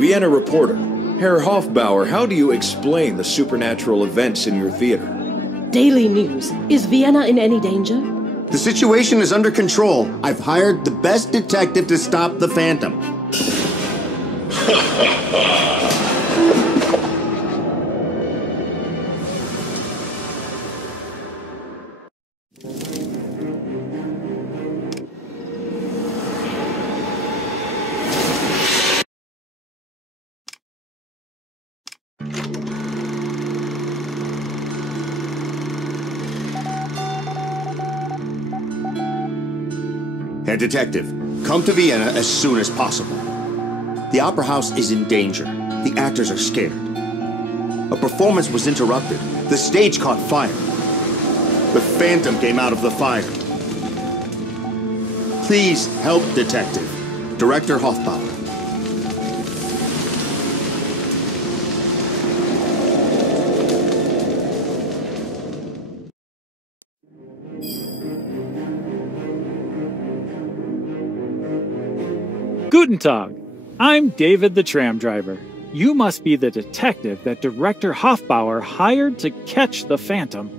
Vienna reporter. Herr Hofbauer, how do you explain the supernatural events in your theater? Daily news. Is Vienna in any danger? The situation is under control. I've hired the best detective to stop the Phantom. Herr Detective, come to Vienna as soon as possible. The Opera House is in danger. The actors are scared. A performance was interrupted. The stage caught fire. The Phantom came out of the fire. Please help, Detective. Director Hofbauer. Guten Tag. I'm David the tram driver. You must be the detective that Director Hofbauer hired to catch the Phantom.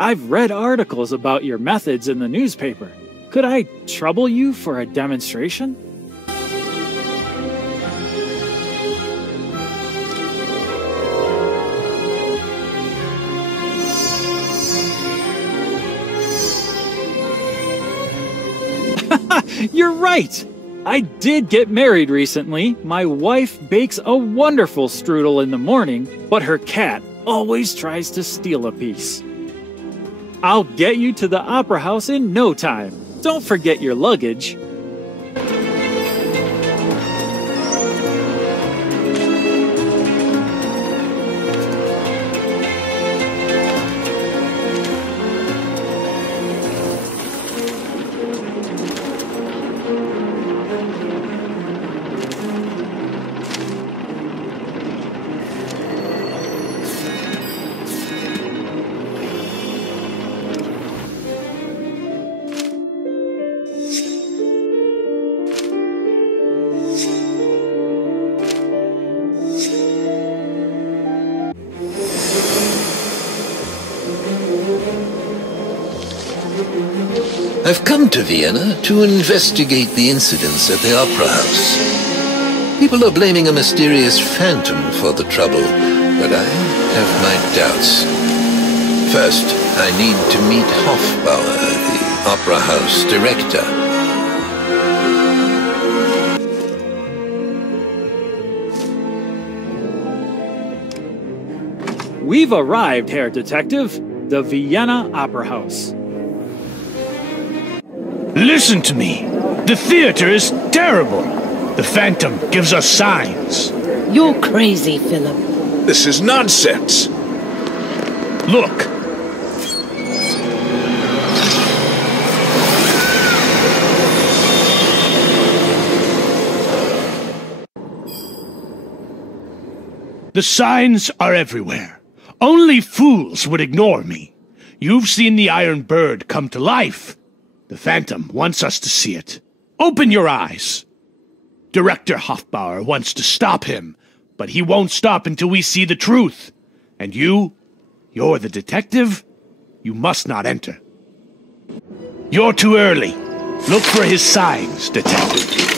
I've read articles about your methods in the newspaper. Could I trouble you for a demonstration? You're right! I did get married recently. My wife bakes a wonderful strudel in the morning, but her cat always tries to steal a piece. I'll get you to the Opera House in no time. Don't forget your luggage. I've come to Vienna to investigate the incidents at the Opera House. People are blaming a mysterious phantom for the trouble, but I have my doubts. First, I need to meet Hofbauer, the Opera House director. We've arrived, Herr Detective. The Vienna Opera House. Listen to me. The theater is terrible. The Phantom gives us signs. You're crazy, Philip. This is nonsense. Look. The signs are everywhere. Only fools would ignore me. You've seen the Iron Bird come to life. The Phantom wants us to see it. Open your eyes. Director Hofbauer wants to stop him, but he won't stop until we see the truth. And you're the detective? You must not enter. You're too early. Look for his signs, detective.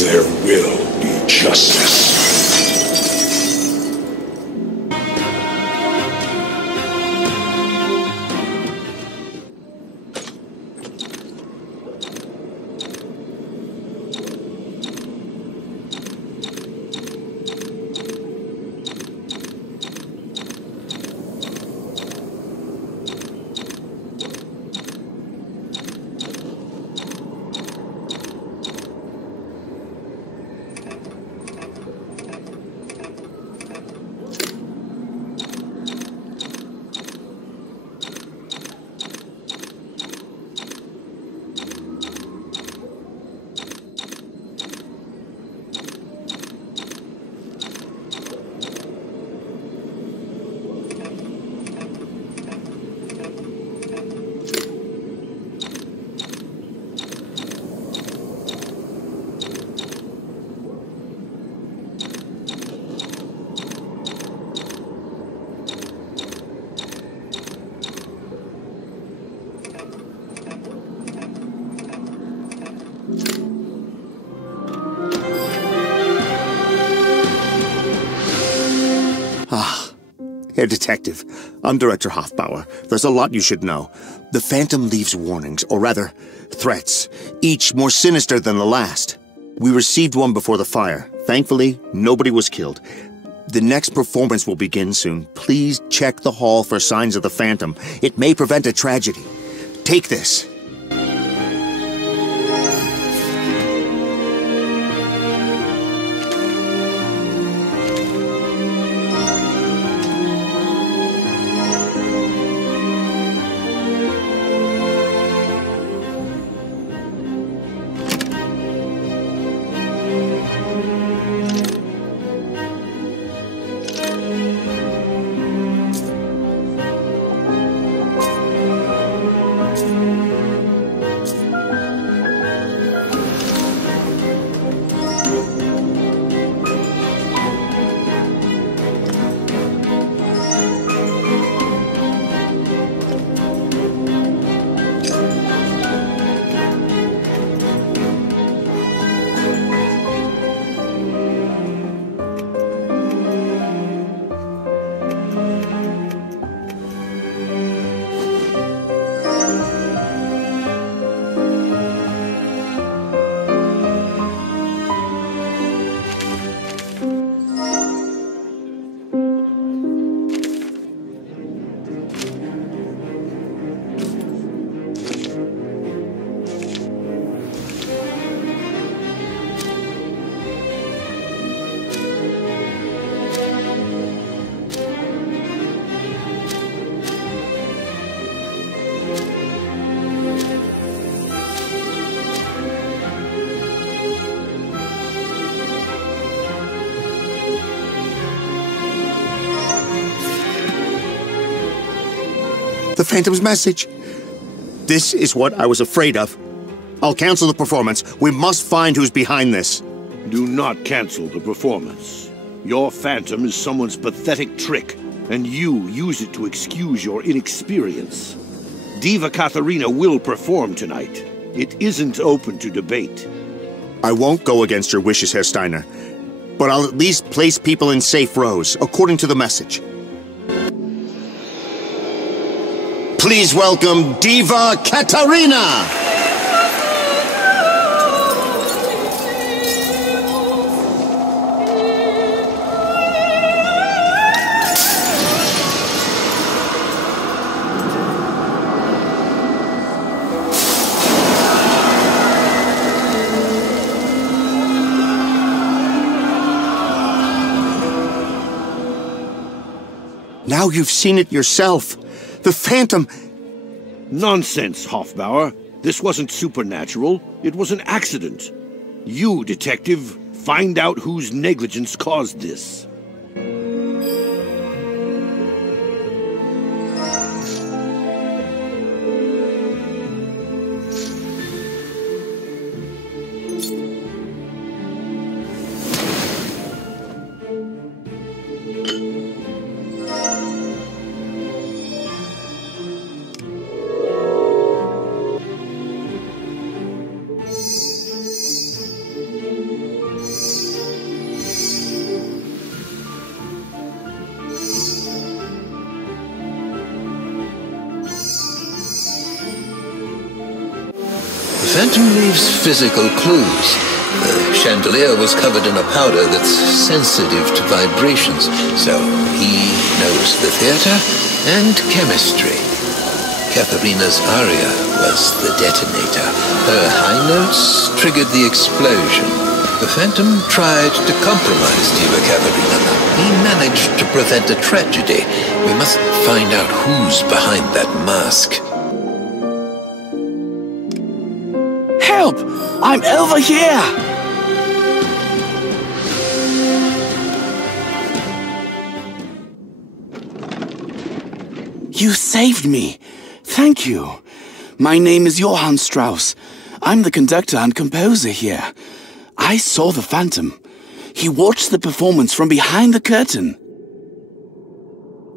There will be justice. Herr Detective, I'm Director Hofbauer. There's a lot you should know. The Phantom leaves warnings, or rather, threats, each more sinister than the last. We received one before the fire. Thankfully, nobody was killed. The next performance will begin soon. Please check the hall for signs of the Phantom. It may prevent a tragedy. Take this. The Phantom's message. This is what I was afraid of. I'll cancel the performance. We must find who's behind this. Do not cancel the performance. Your Phantom is someone's pathetic trick, and you use it to excuse your inexperience. Diva Katharina will perform tonight. It isn't open to debate. I won't go against your wishes, Herr Steiner, but I'll at least place people in safe rows, according to the message. Please welcome Diva Katharina! Now you've seen it yourself. The Phantom... Nonsense, Hofbauer. This wasn't supernatural. It was an accident. You, Detective, find out whose negligence caused this. The Phantom leaves physical clues. The chandelier was covered in a powder that's sensitive to vibrations, so he knows the theater and chemistry. Katharina's aria was the detonator. Her high notes triggered the explosion. The Phantom tried to compromise Diva Katharina. He managed to prevent a tragedy. We must find out who's behind that mask. Help! I'm over here! You saved me. Thank you. My name is Johann Strauss. I'm the conductor and composer here. I saw the Phantom. He watched the performance from behind the curtain.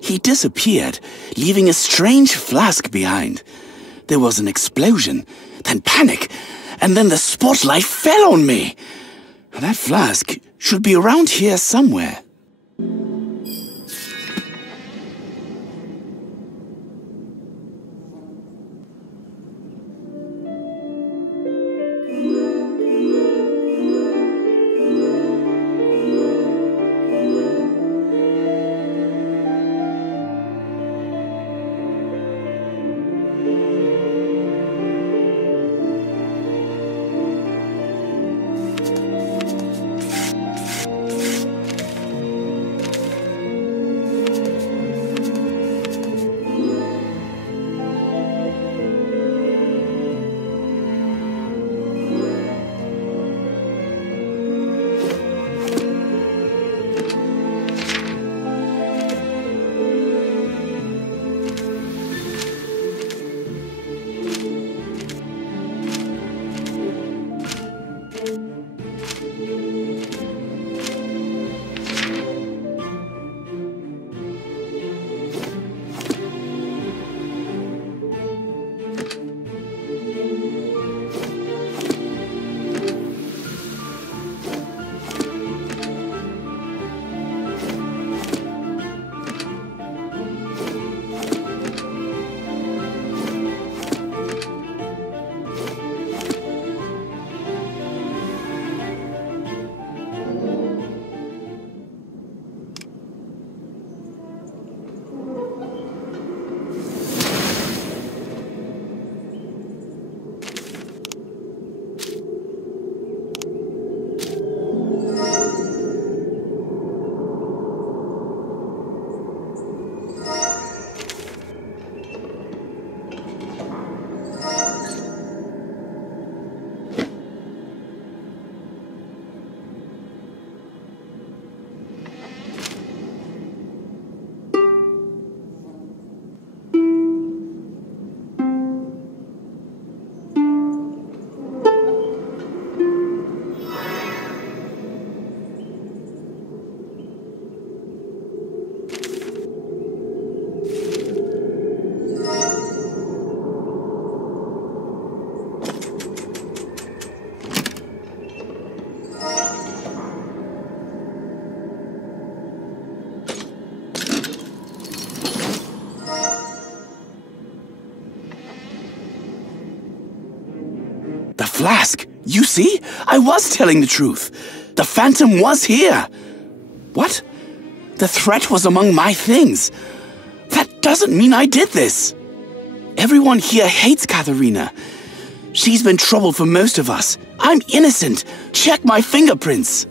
He disappeared, leaving a strange flask behind. There was an explosion, then panic, and then the spotlight fell on me. That flask should be around here somewhere. The flask! You see? I was telling the truth. The Phantom was here. What? The threat was among my things. That doesn't mean I did this. Everyone here hates Katharina. She's been trouble for most of us. I'm innocent. Check my fingerprints.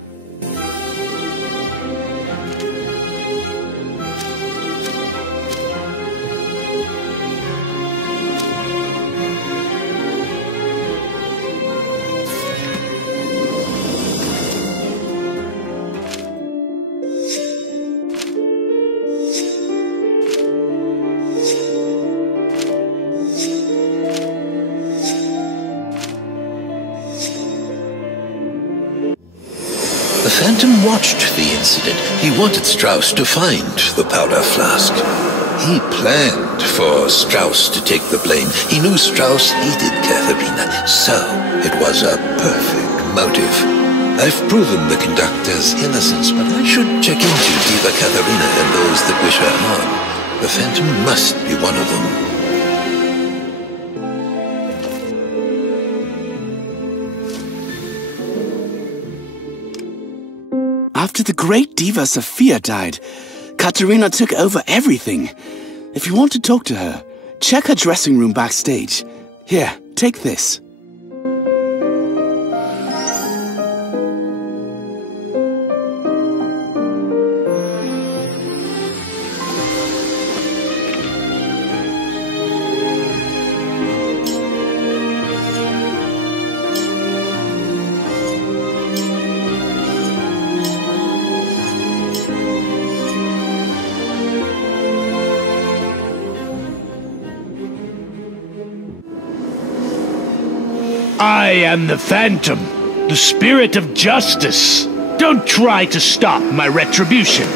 The Phantom watched the incident. He wanted Strauss to find the powder flask. He planned for Strauss to take the blame. He knew Strauss hated Katharina, so it was a perfect motive. I've proven the conductor's innocence, but I should check into Diva Katharina and those that wish her harm. The Phantom must be one of them. After the great diva Sophia died, Katerina took over everything. If you want to talk to her, check her dressing room backstage. Here, take this. I am the Phantom, the spirit of justice. Don't try to stop my retribution.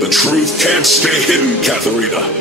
The truth can't stay hidden, Katharina.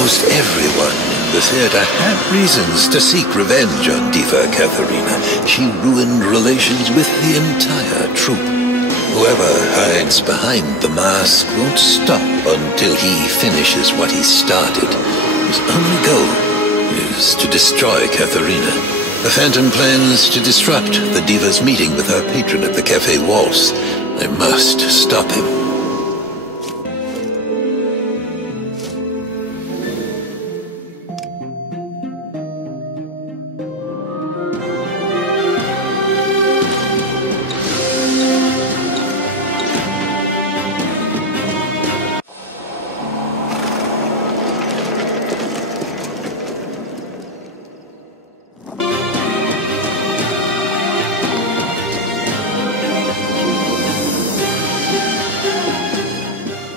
Almost everyone in the theater had reasons to seek revenge on Diva Katharina. She ruined relations with the entire troupe. Whoever hides behind the mask won't stop until he finishes what he started. His only goal is to destroy Katharina. The Phantom plans to disrupt the Diva's meeting with her patron at the Cafe Waltz. I must stop him.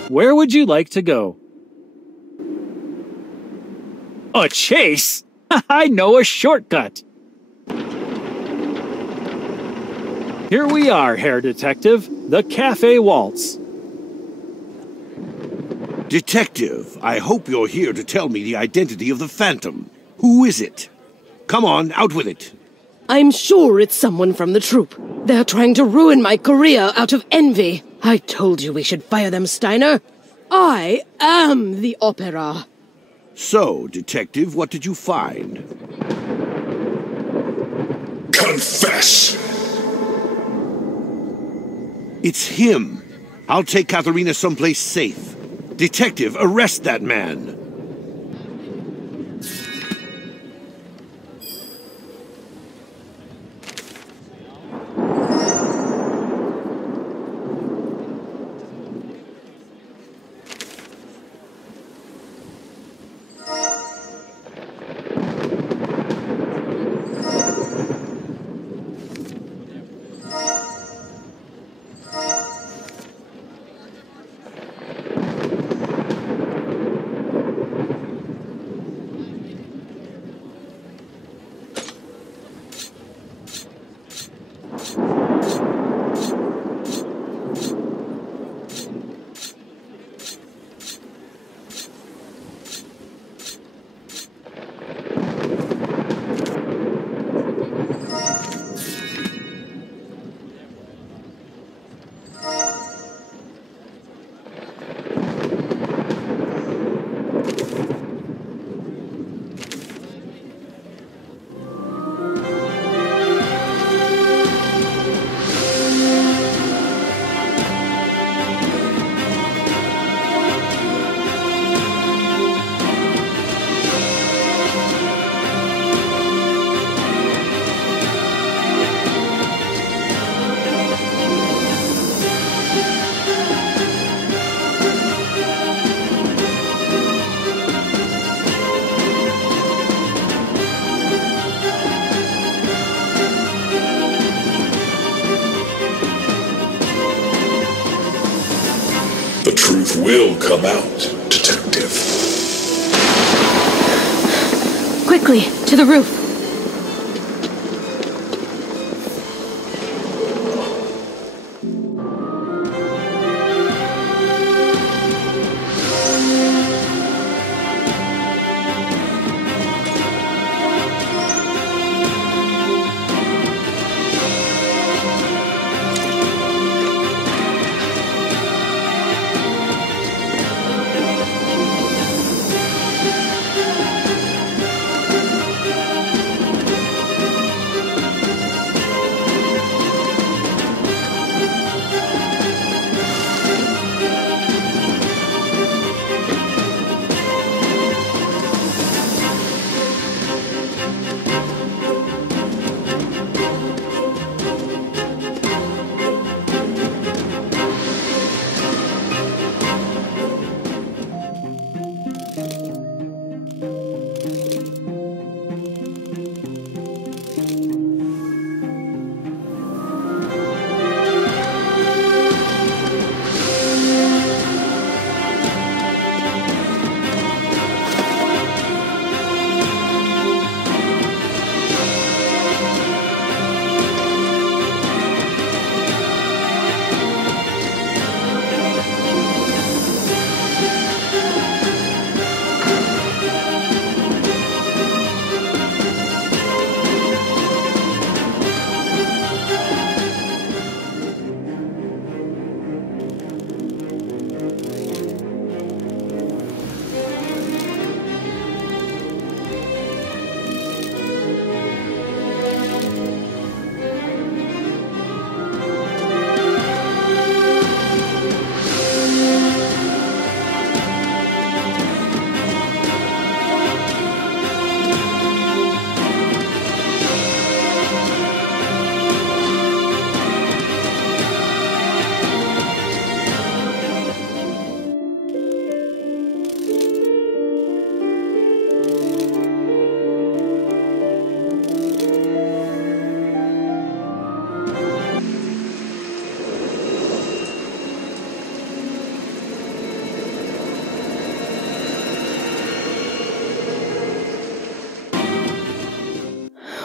Where would you like to go? A chase? I know a shortcut. Here we are, Herr Detective, the Cafe Waltz. Detective, I hope you're here to tell me the identity of the Phantom. Who is it? Come on, out with it. I'm sure it's someone from the troupe. They're trying to ruin my career out of envy. I told you we should fire them, Steiner. I am the opera. So, Detective, what did you find? Confess! It's him. I'll take Katharina someplace safe. Detective, arrest that man. The truth will come out, Detective. Quickly, to the roof.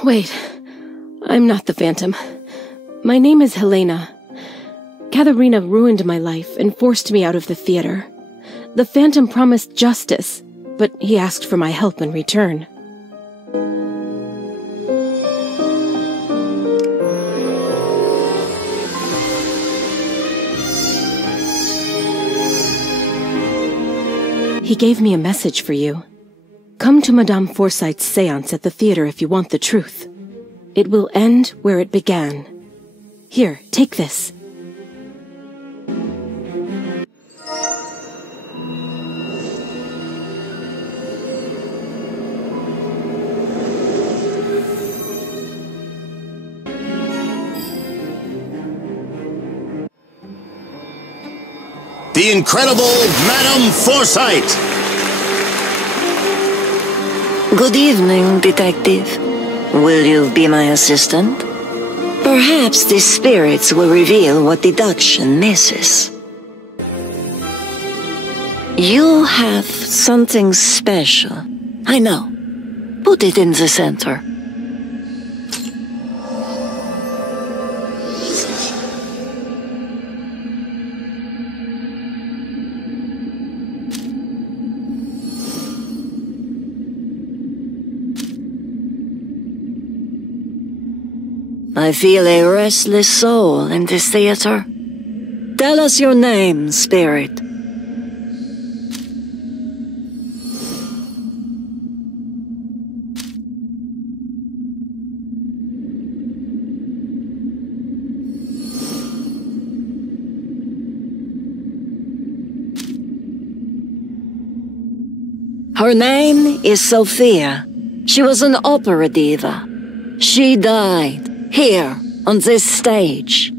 Wait. I'm not the Phantom. My name is Helena. Katharina ruined my life and forced me out of the theater. The Phantom promised justice, but he asked for my help in return. He gave me a message for you. Come to Madame Forsyte's séance at the theater if you want the truth. It will end where it began. Here, take this. The incredible Madame Forsyte! Good evening, Detective. Will you be my assistant? Perhaps the spirits will reveal what deduction misses. You have something special. I know. Put it in the center. I feel a restless soul in this theater. Tell us your name, spirit. Her name is Sophia. She was an opera diva. She died here on this stage.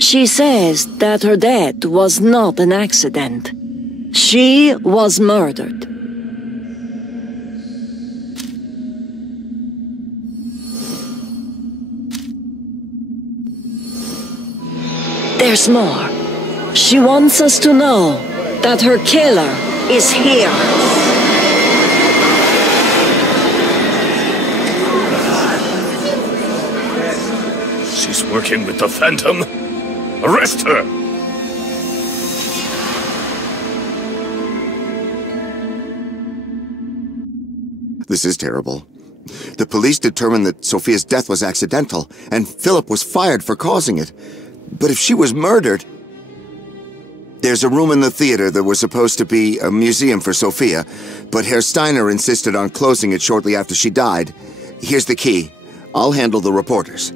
She says that her death was not an accident. She was murdered. There's more. She wants us to know that her killer is here. She's working with the Phantom. Arrest her! This is terrible. The police determined that Sophia's death was accidental, and Philip was fired for causing it. But if she was murdered... There's a room in the theater that was supposed to be a museum for Sophia, but Herr Steiner insisted on closing it shortly after she died. Here's the key. I'll handle the reporters.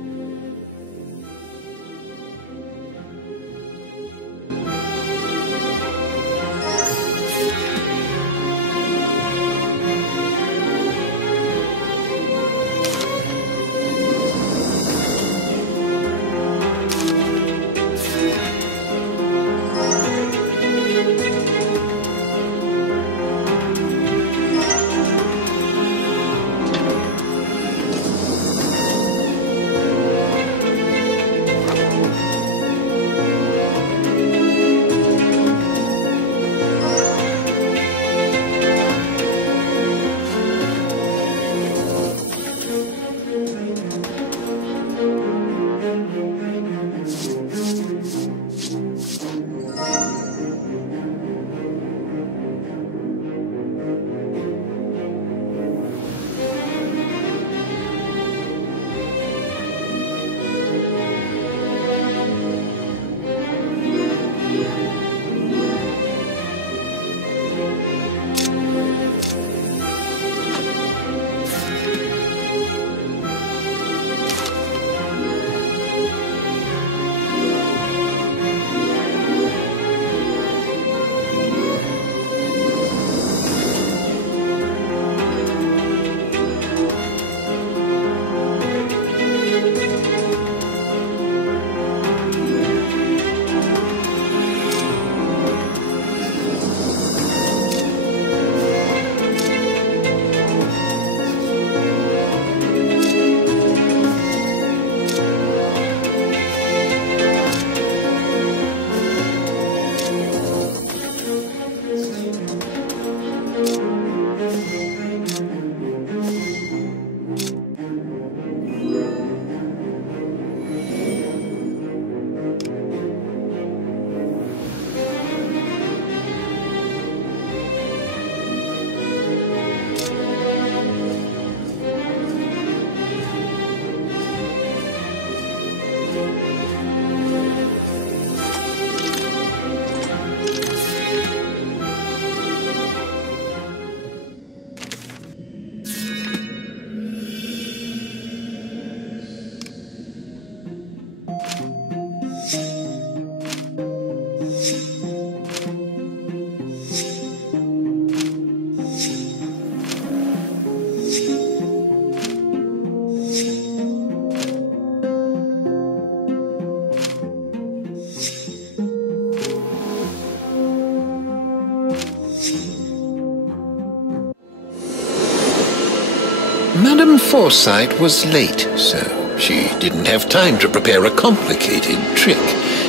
Madame Forsyte was late, so she didn't have time to prepare a complicated trick.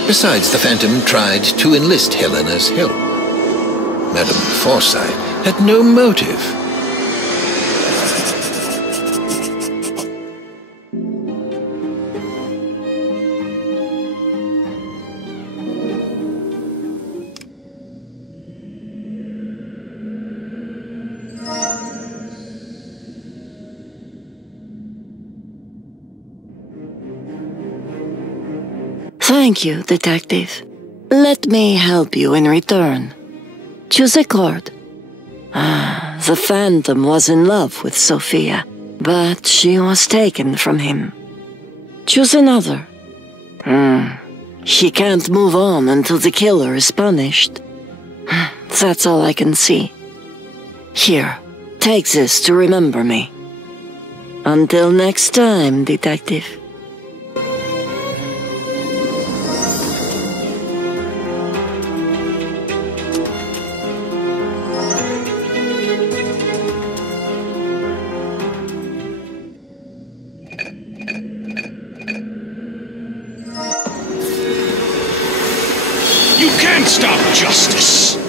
Besides, the Phantom tried to enlist Helena's help. Madame Forsyte had no motive. Thank you, Detective. Let me help you in return. Choose a card. The Phantom was in love with Sophia, but she was taken from him. Choose another. He can't move on until the killer is punished. That's all I can see. Here, take this to remember me. Until next time, Detective. You can't stop justice!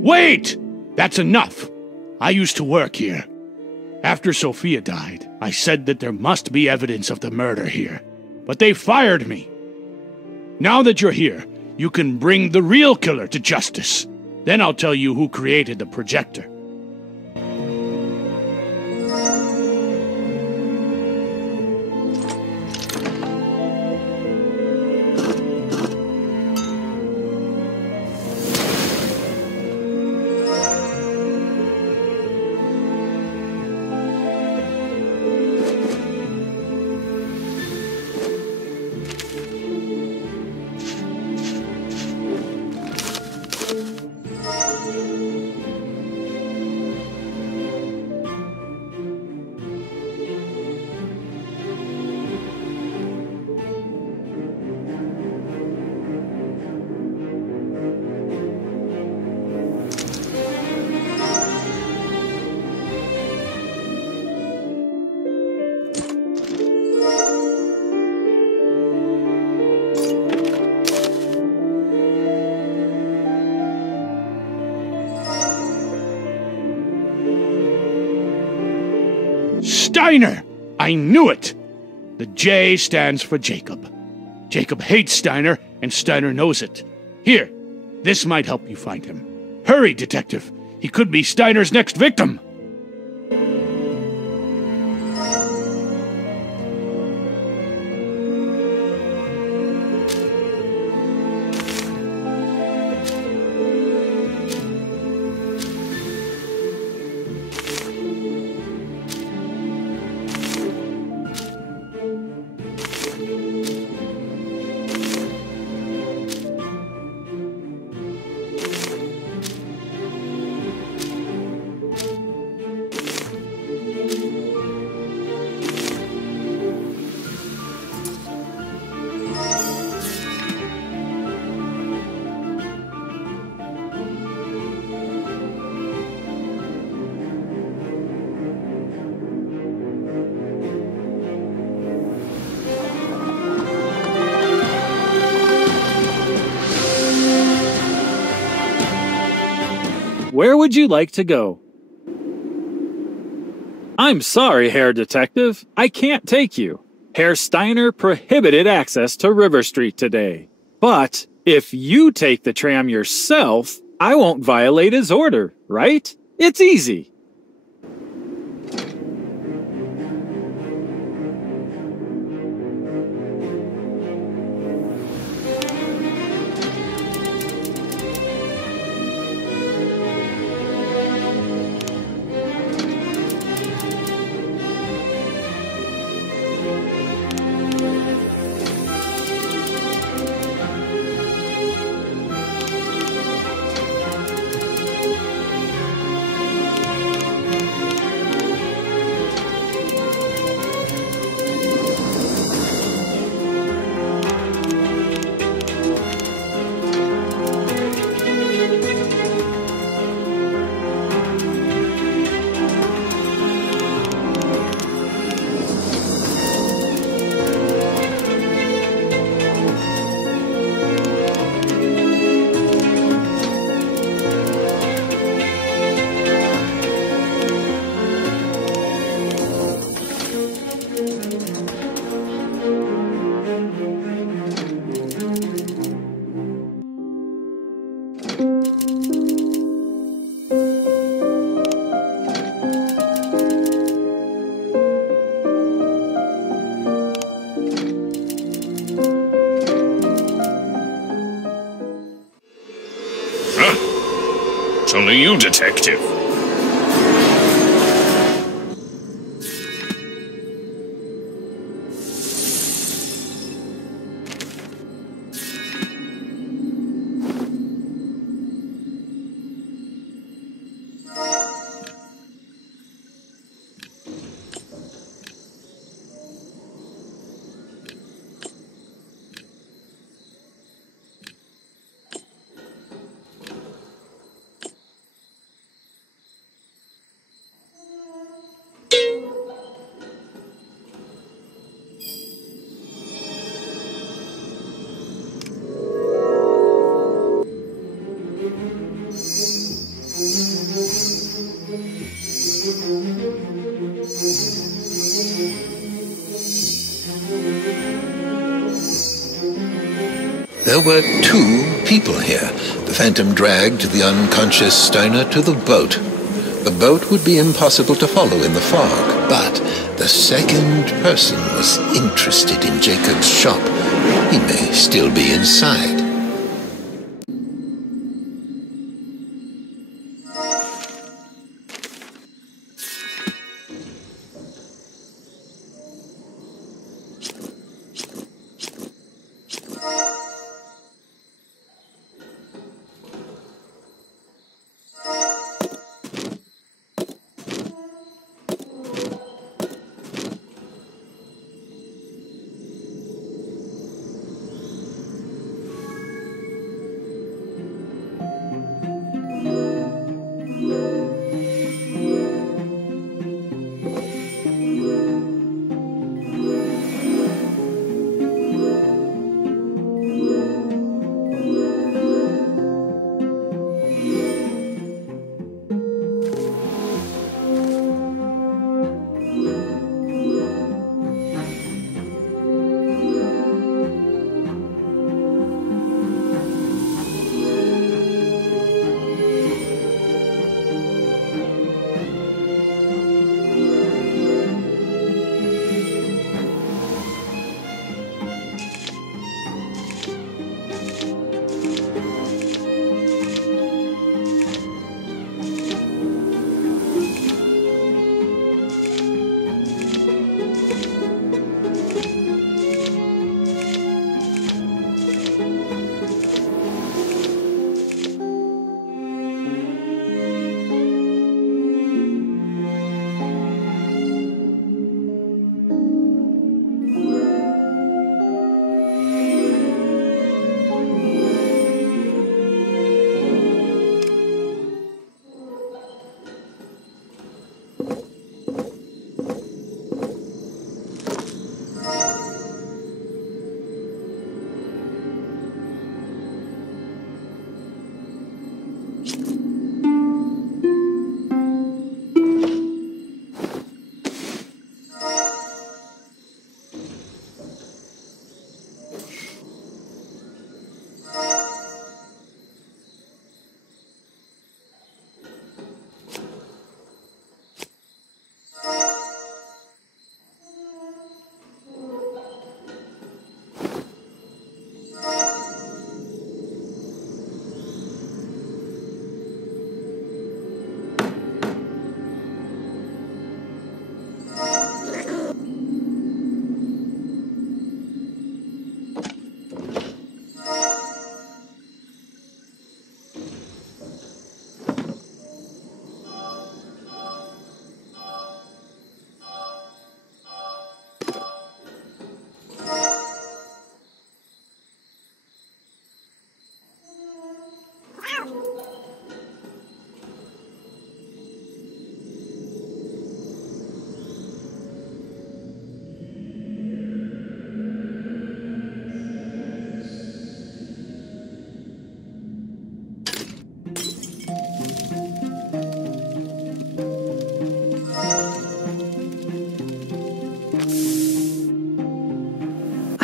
Wait! That's enough! I used to work here. After Sophia died, I said that there must be evidence of the murder here. But they fired me. Now that you're here, you can bring the real killer to justice. Then I'll tell you who created the projector. Steiner! I knew it! The J stands for Jacob. Jacob hates Steiner, and Steiner knows it. Here, this might help you find him. Hurry, Detective! He could be Steiner's next victim! Where would you like to go? I'm sorry, Herr Detective. I can't take you. Herr Steiner prohibited access to River Street today. But if you take the tram yourself, I won't violate his order, right? It's easy. It's only you, Detective. There were 2 people here. The Phantom dragged the unconscious Steiner to the boat. The boat would be impossible to follow in the fog, but the second person was interested in Jacob's shop. He may still be inside.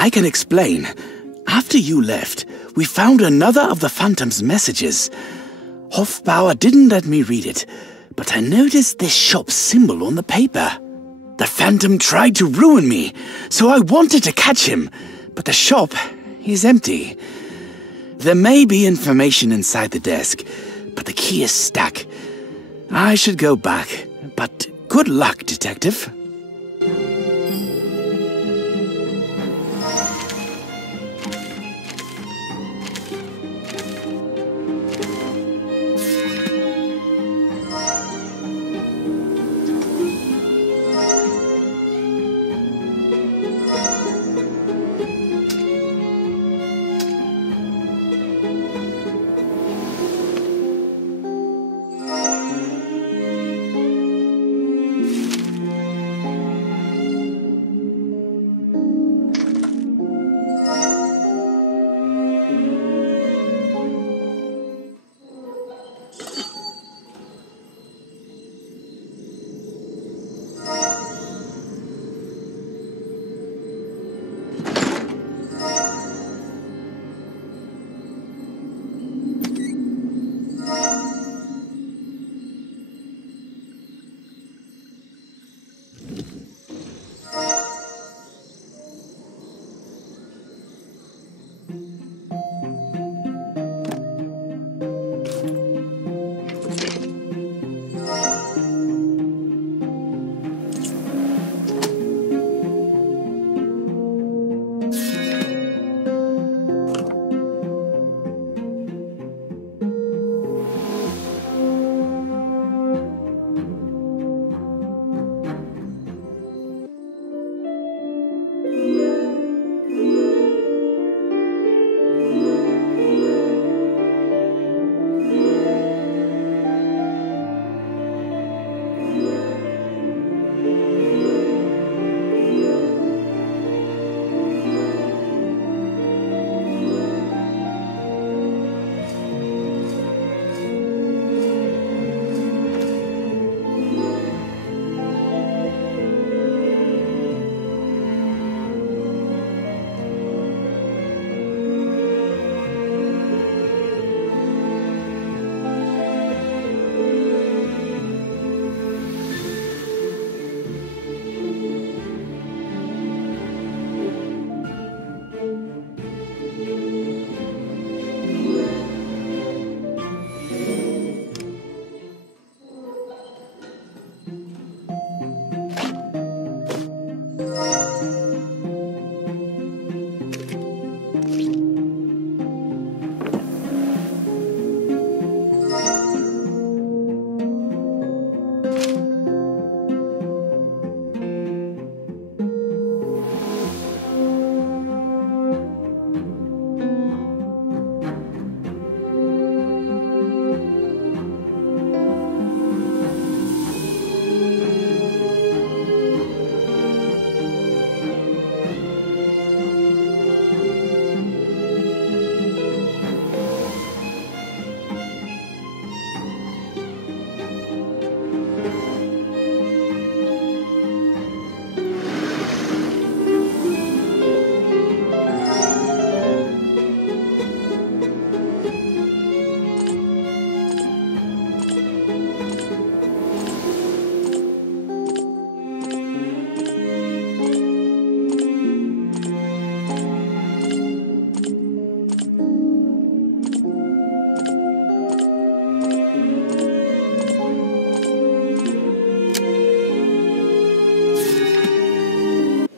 I can explain. After you left, we found another of the Phantom's messages. Hofbauer didn't let me read it, but I noticed this shop symbol on the paper. The Phantom tried to ruin me, so I wanted to catch him, but the shop is empty. There may be information inside the desk, but the key is stuck. I should go back, but good luck, Detective.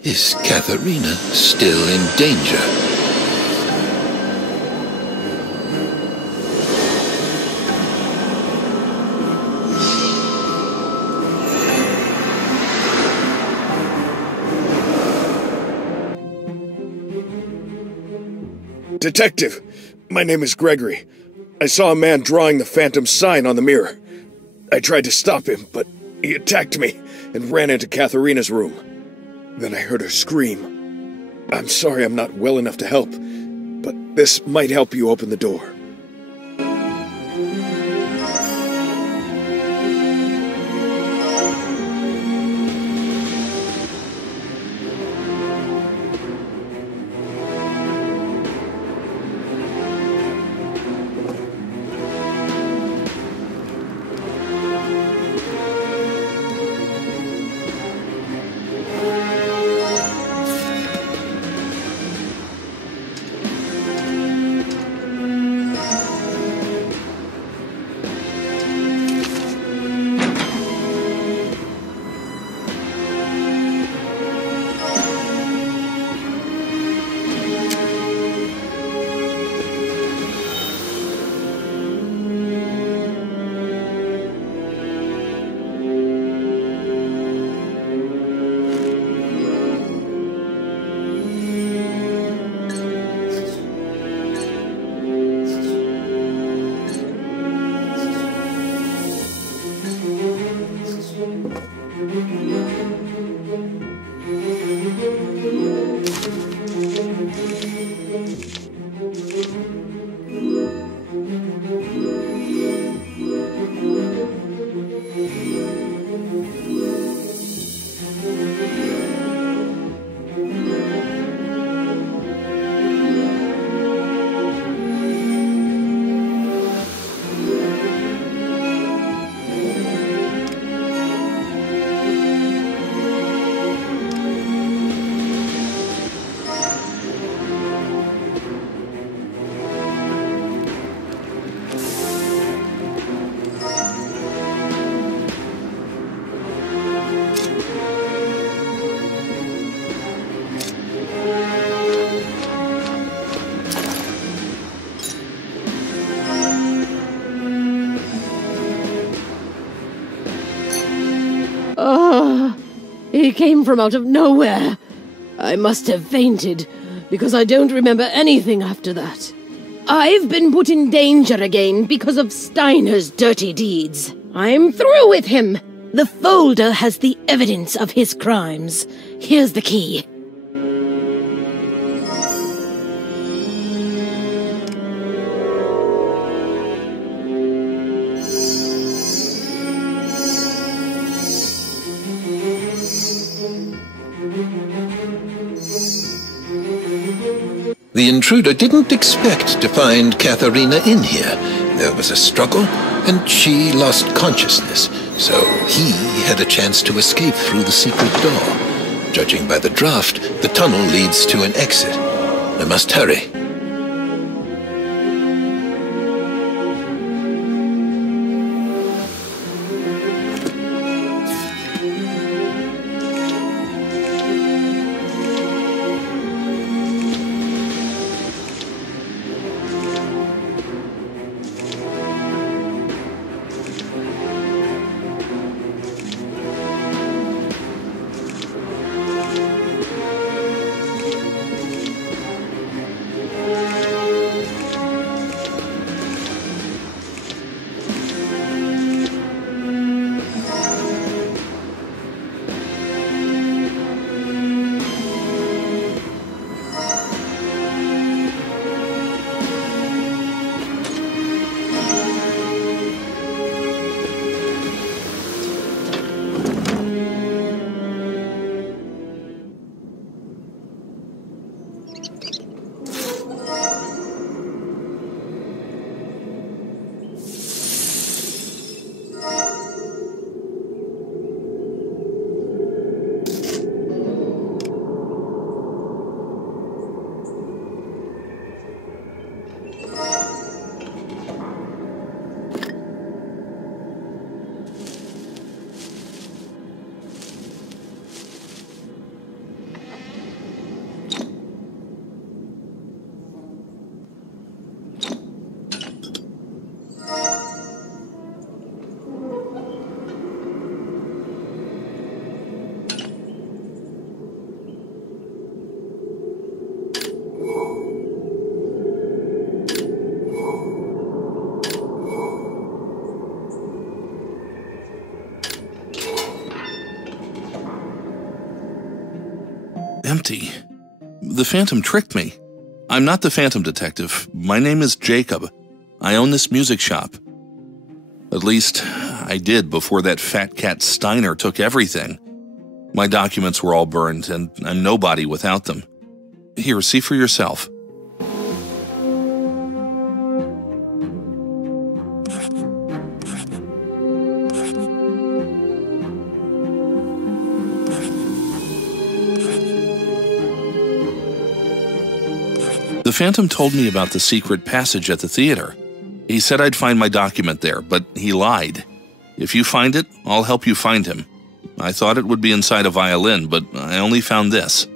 Is Katharina still in danger? Detective, my name is Gregory. I saw a man drawing the Phantom sign on the mirror. I tried to stop him, but he attacked me and ran into Katharina's room. Then I heard her scream. I'm sorry I'm not well enough to help, but this might help you open the door. He came from out of nowhere. I must have fainted, because I don't remember anything after that. I've been put in danger again because of Steiner's dirty deeds. I'm through with him. The folder has the evidence of his crimes. Here's the key. The intruder didn't expect to find Katharina in here. There was a struggle, and she lost consciousness, so he had a chance to escape through the secret door. Judging by the draft, the tunnel leads to an exit. I must hurry. Empty. The Phantom tricked me. I'm not the Phantom detective. My name is Jacob. I own this music shop. At least, I did before that fat cat Steiner took everything. My documents were all burned, and I'm nobody without them. Here, see for yourself. The Phantom told me about the secret passage at the theater. He said I'd find my document there, but he lied. If you find it, I'll help you find him. I thought it would be inside a violin, but I only found this.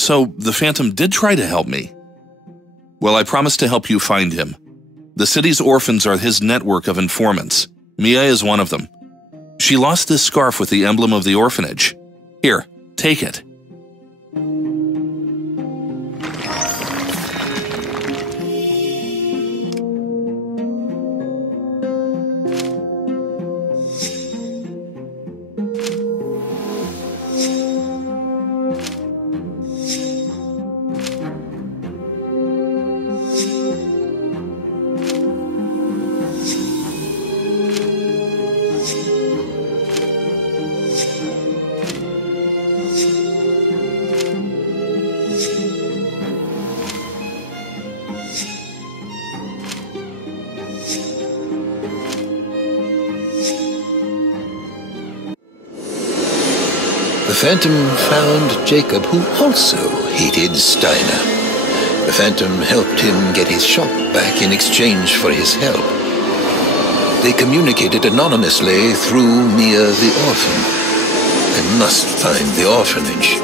So, the Phantom did try to help me. Well, I promise to help you find him. The city's orphans are his network of informants. Mia is one of them. She lost this scarf with the emblem of the orphanage. Here, take it. The Phantom found Jacob, who also hated Steiner. The Phantom helped him get his shop back in exchange for his help. They communicated anonymously through Mia the orphan. I must find the orphanage.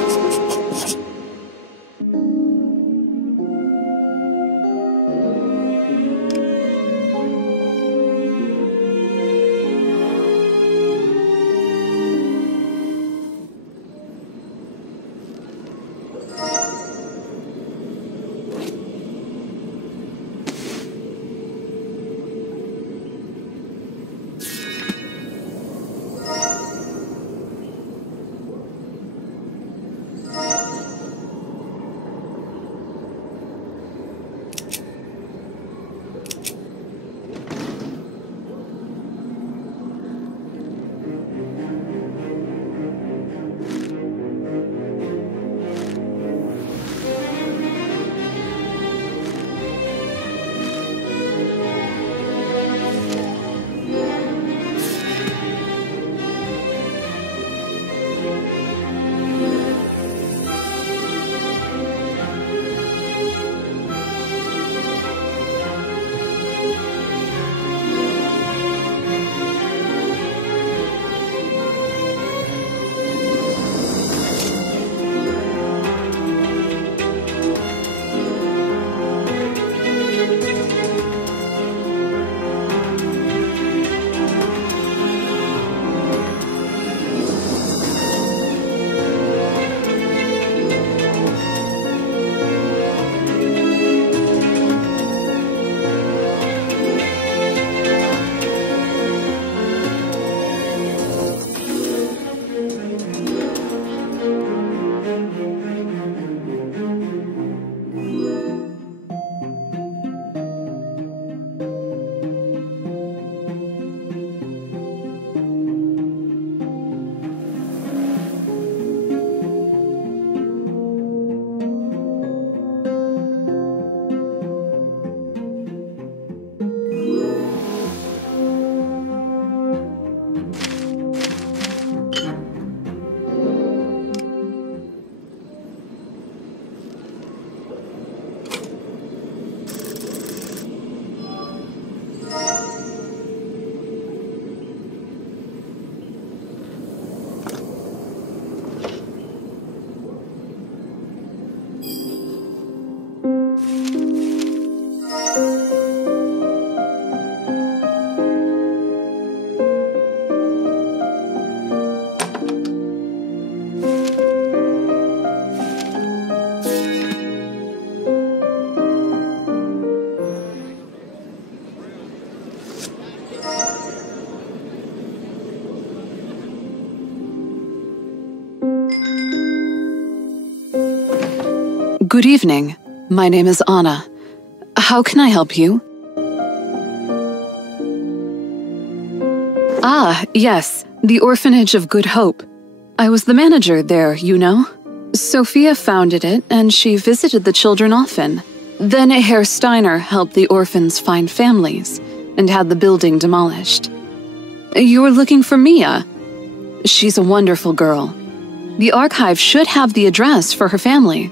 Good evening. My name is Anna. How can I help you? Ah, yes, the Orphanage of Good Hope. I was the manager there, you know. Sophia founded it, and she visited the children often. Then Herr Steiner helped the orphans find families, and had the building demolished. You were looking for Mia. She's a wonderful girl. The archive should have the address for her family.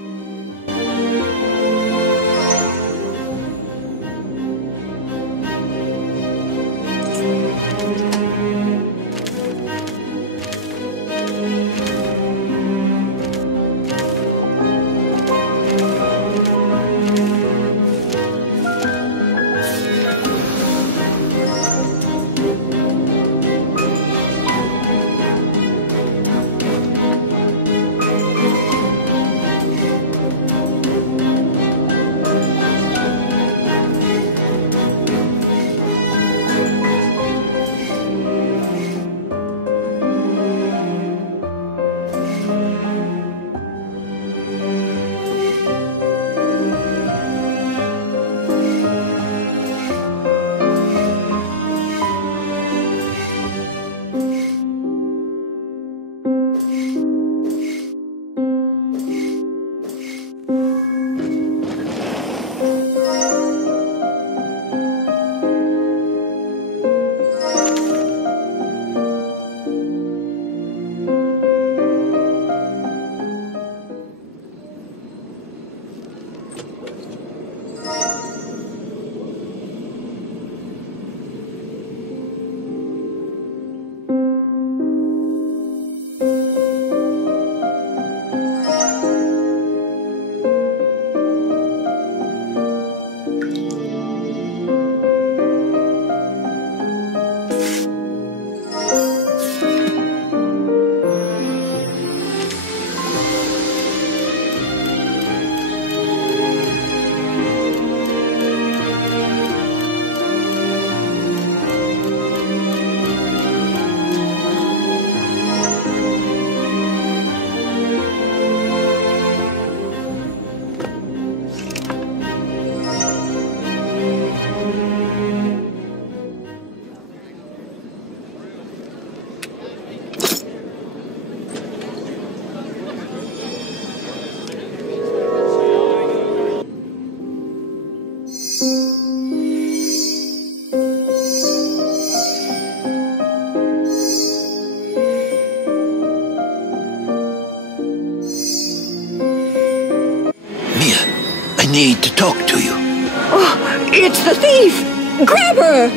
It's the thief! Grab her!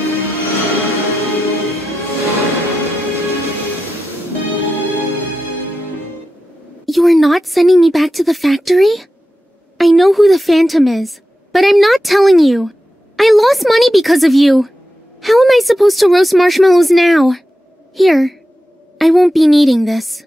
You are not sending me back to the factory? I know who the Phantom is, but I'm not telling you. I lost money because of you. How am I supposed to roast marshmallows now? Here, I won't be needing this.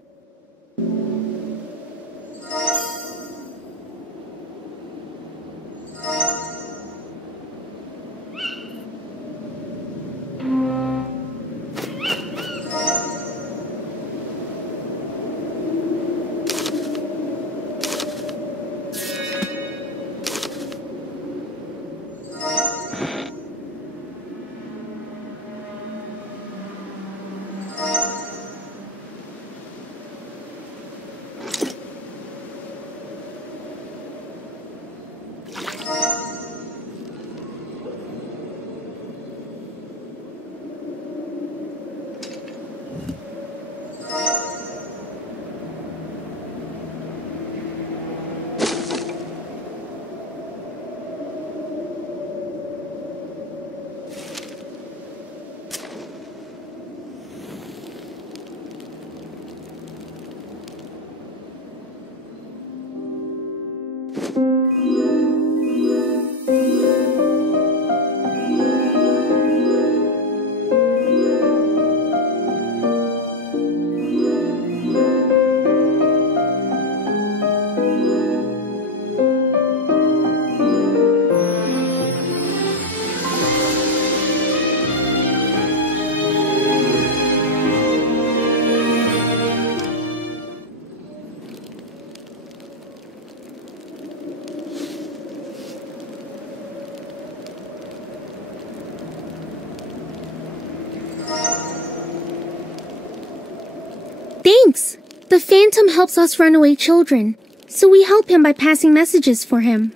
Thanks! The Phantom helps us runaway children, so we help him by passing messages for him.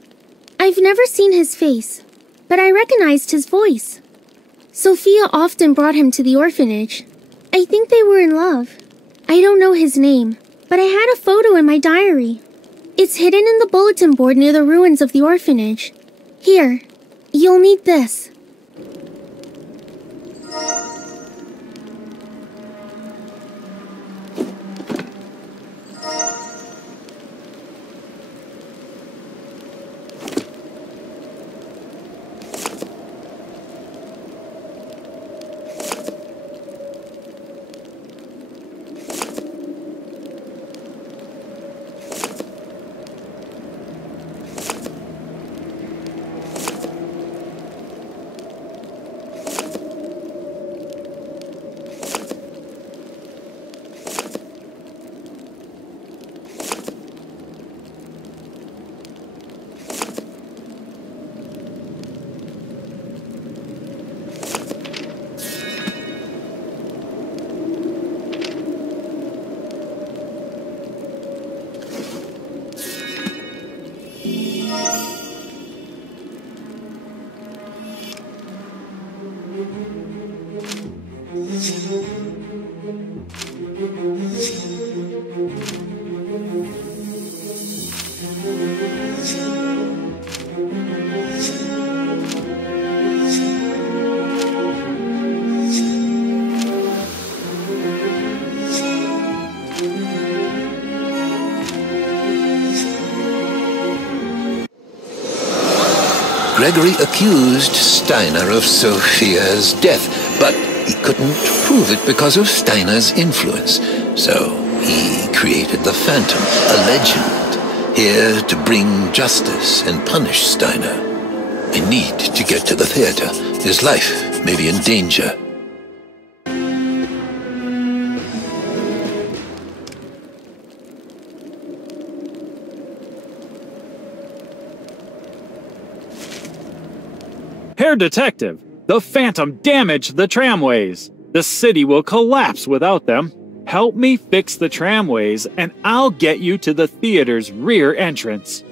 I've never seen his face, but I recognized his voice. Sophia often brought him to the orphanage. I think they were in love. I don't know his name, but I had a photo in my diary. It's hidden in the bulletin board near the ruins of the orphanage. Here, you'll need this. Gregory accused Steiner of Sophia's death, but he couldn't prove it because of Steiner's influence. So he created the Phantom, a legend, here to bring justice and punish Steiner. I need to get to the theater. His life may be in danger. Herr Detective, the Phantom damaged the tramways. The city will collapse without them. Help me fix the tramways, and I'll get you to the theater's rear entrance.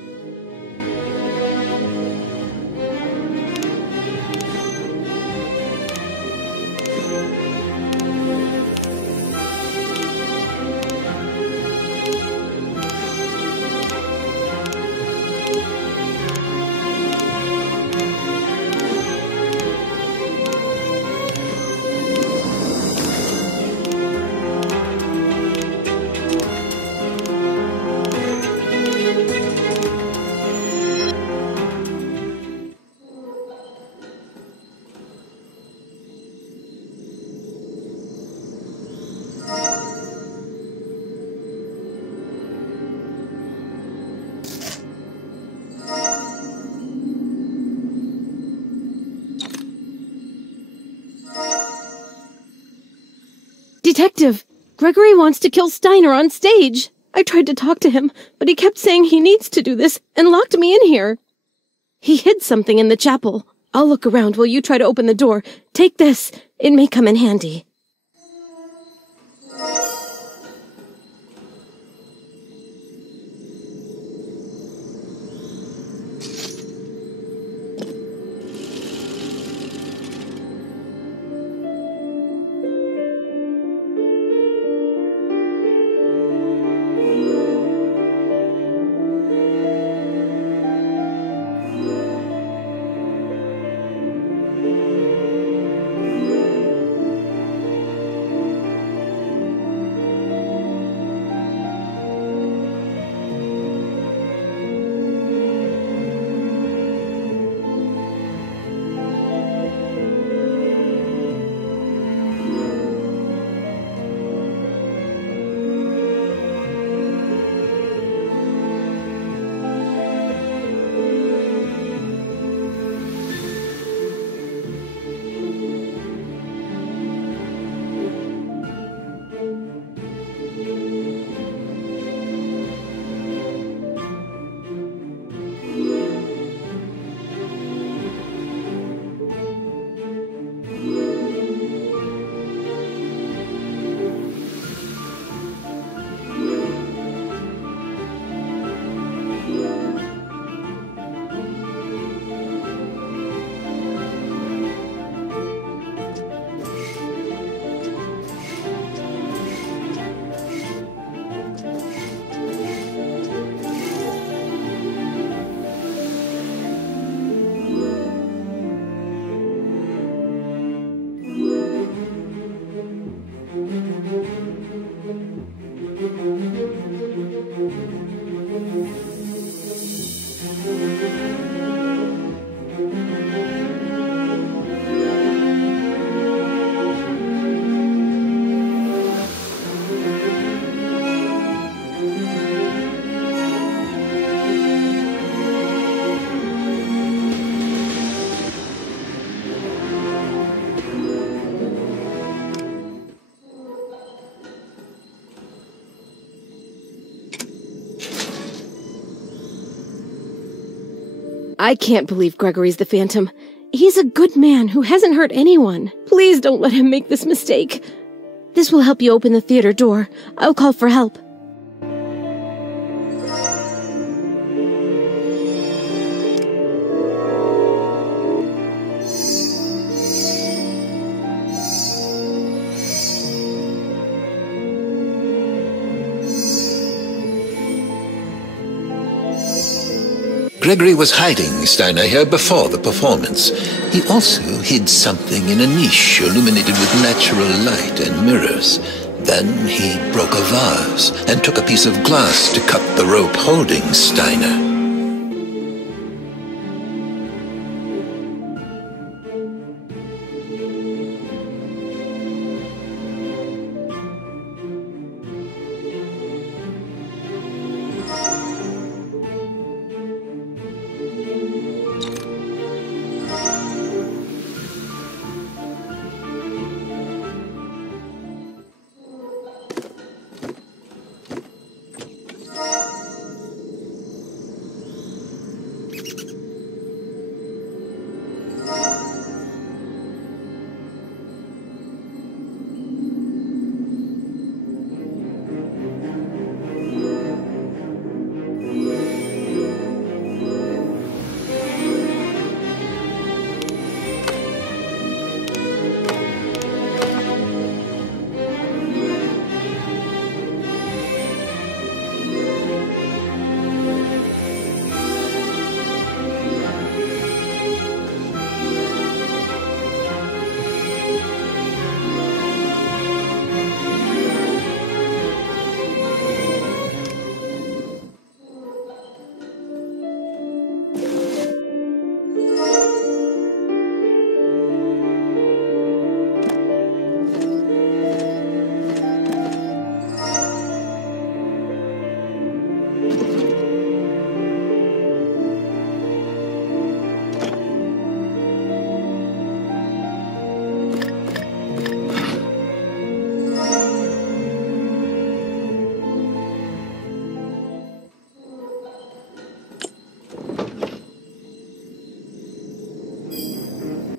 Detective, Gregory wants to kill Steiner on stage. I tried to talk to him, but he kept saying he needs to do this and locked me in here. He hid something in the chapel. I'll look around while you try to open the door. Take this. It may come in handy. I can't believe Gregory's the Phantom. He's a good man who hasn't hurt anyone. Please don't let him make this mistake. This will help you open the theater door. I'll call for help. Gregory was hiding Steiner here before the performance. He also hid something in a niche illuminated with natural light and mirrors. Then he broke a vase and took a piece of glass to cut the rope holding Steiner.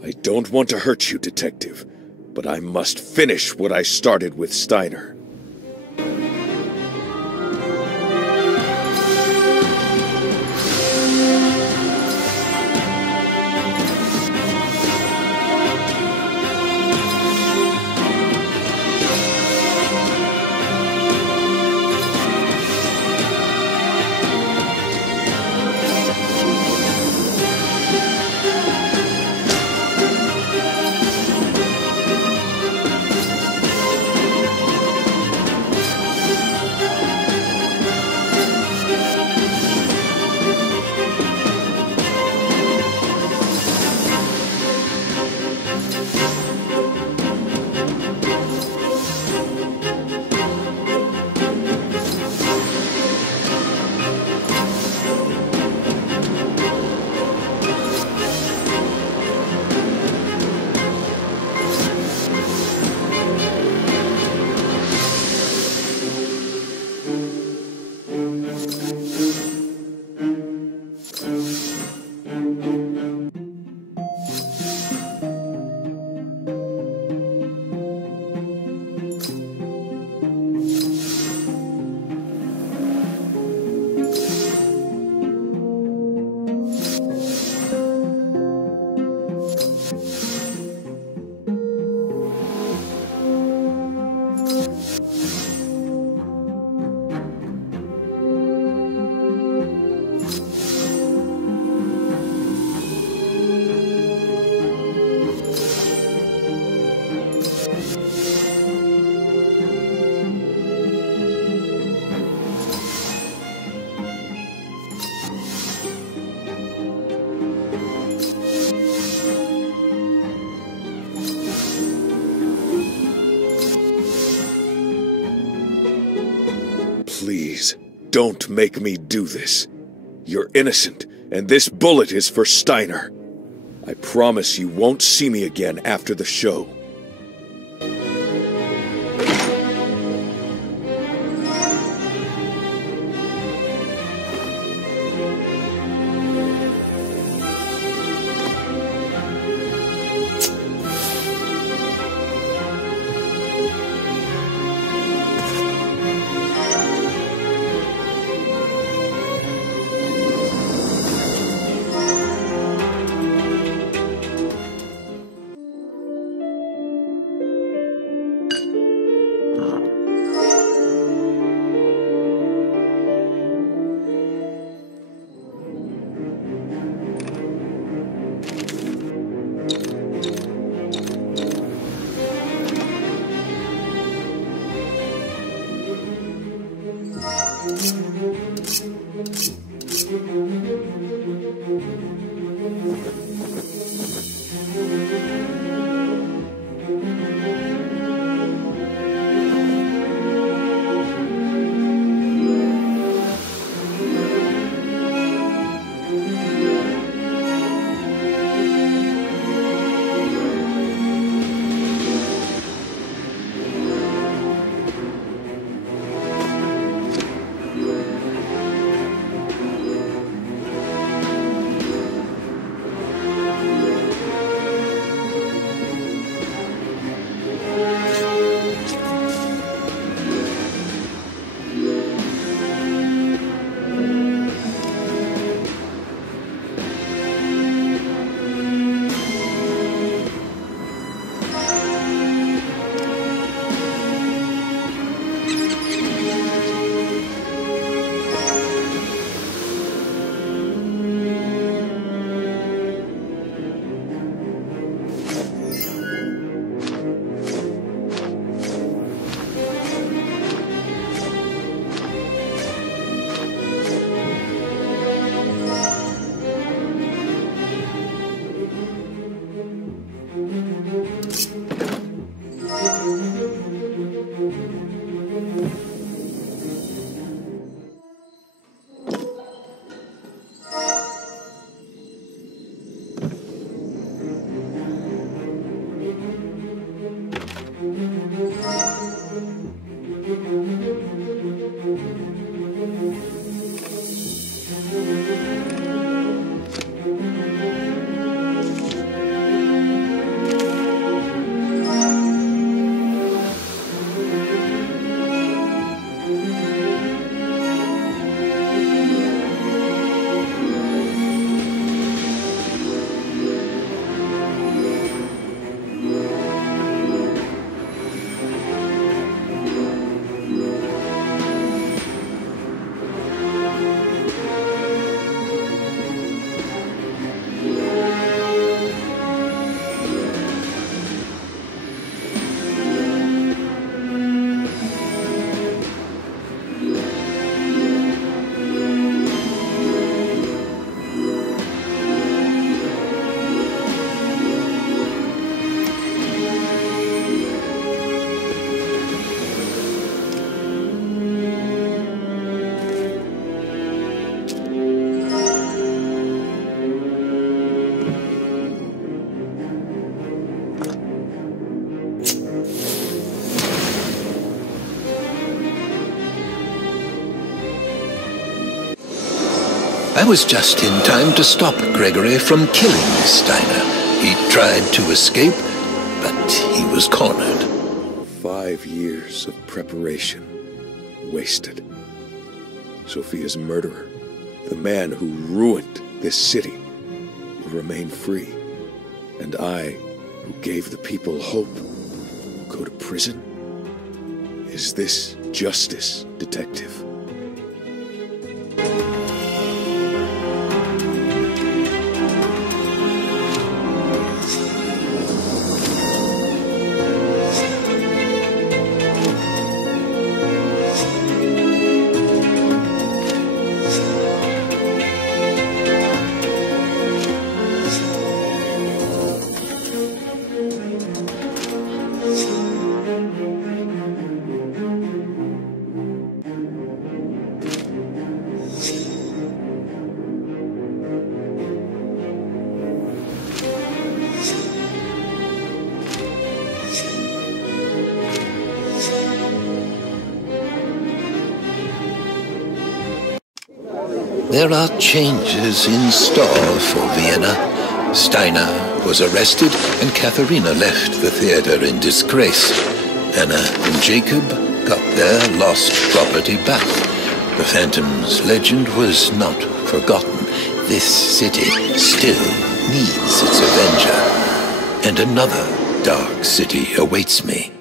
I don't want to hurt you, Detective, but I must finish what I started with Steiner. Please, don't make me do this. You're innocent, and this bullet is for Steiner. I promise you won't see me again after the show. I was just in time to stop Gregory from killing Steiner. He tried to escape, but he was cornered. 5 years of preparation wasted. Sophia's murderer, the man who ruined this city, will remain free. And I, who gave the people hope, will go to prison? Is this justice, Detective? There are changes in store for Vienna. Steiner was arrested, and Katharina left the theater in disgrace. Anna and Jacob got their lost property back. The Phantom's legend was not forgotten. This city still needs its avenger. And another dark city awaits me.